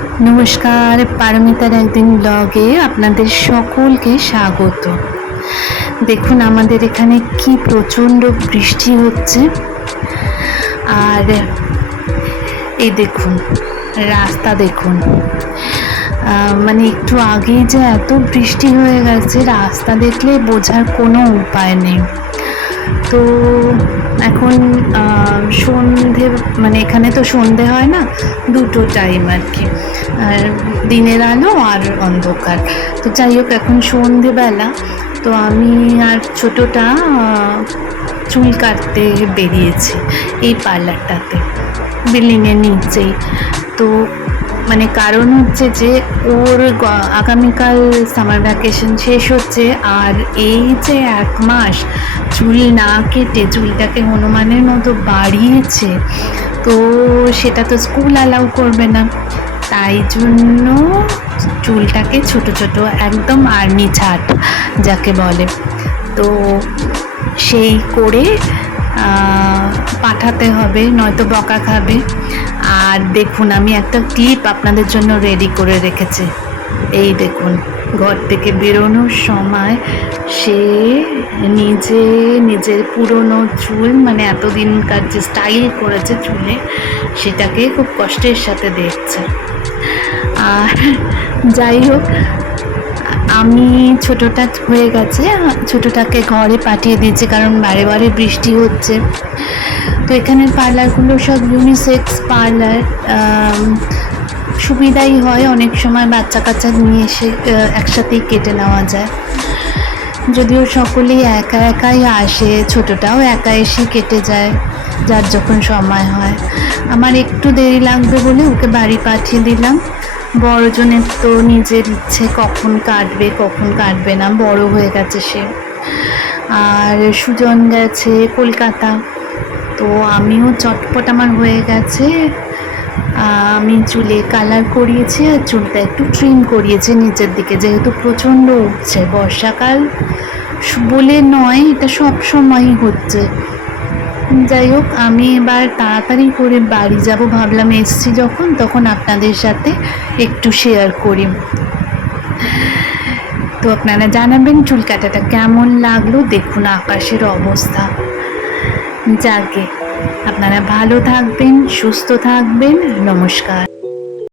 নমস্কার, পারমিতার একদিন ব্লগে আপনাদের সকলকে স্বাগত। দেখুন আমাদের এখানে কি প্রচণ্ড বৃষ্টি হচ্ছে। আর এই দেখুন, রাস্তা দেখুন। মানে একটু আগেই যে এত বৃষ্টি হয়ে গেছে, রাস্তা দেখলে বোঝার কোনো উপায় নেই। তো এখন সন্ধে মানে এখানে তো সন্ধে হয় না, দুটো টাইম আর কি। আর দিনের আলো আর অন্ধকার। তো যাই হোক, এখন সন্ধেবেলা, তো আমি আর ছোটোটা চুল কাটতে বেরিয়েছি এই পার্লারটাতে, বিল্ডিংয়ের নিচেই। তো মানে কারণ হচ্ছে যে ওর আগামীকাল সামার ভ্যাকেশন শেষ হচ্ছে আর এই যে এক মাস চুল না কেটে চুলটাকে হনুমানের মতো বাড়িয়েছে, তো সেটা তো স্কুল অ্যালাউ করবে না। তাই জন্য চুলটাকে ছোট ছোট একদম আর্মি ছাট যাকে বলে। তো সেই করে পাঠাতে হবে, নয়তো বকা খাবে। আর দেখুন, আমি একটা ক্লিপ আপনাদের জন্য রেডি করে রেখেছি। এই দেখুন, ঘর থেকে বেরোনোর সময় সে নিজে, নিজের পুরনো চুল মানে এতদিনকার যে স্টাইল করেছে চুলে, সেটাকে খুব কষ্টের সাথে দেখছে। আর যাই হোক আমি ছোটোটা হয়ে গেছে, ছোটোটাকে ঘরে পাঠিয়ে দিয়েছি কারণ বারে বারে বৃষ্টি হচ্ছে। তো এখানের পার্লারগুলো সব ইউনিসেক্স পার্লার সুবিধাই হয় অনেক সময় বাচ্চা কাচ্চা নিয়ে এসে একসাথেই কেটে নেওয়া যায়। যদিও সকলেই একা একাই আসে, ছোটোটাও একা এসে কেটে যায়, যার যখন সময় হয়। আমার একটু দেরি লাগবে বলে ওকে বাড়ি পাঠিয়ে দিলাম। বড়জনের তো নিজের ইচ্ছে কখন কাটবে কখন কাটবে না, বড় হয়ে গেছে সে। আর সুজন গেছে কলকাতা, তো আমিও চটপট আমার হয়ে গেছে। আমি চুলে কালার করিয়েছি আর চুলটা একটু ট্রিম করিয়েছি নিচের দিকে, যেহেতু প্রচণ্ড উঠছে বর্ষাকাল বলে নয়, এটা সব সময়ই হচ্ছে। যাই হোক, আমি এবার তাড়াতাড়ি করে বাড়ি যাব ভাবলাম এসছি যখন, তখন আপনাদের সাথে একটু শেয়ার করি। তো আপনারা জানাবেন চুল কাটাটা কেমন লাগল, দেখুন আকাশের অবস্থা। যাকে আপনারা ভালো থাকবেন, সুস্থ থাকবেন, নমস্কার।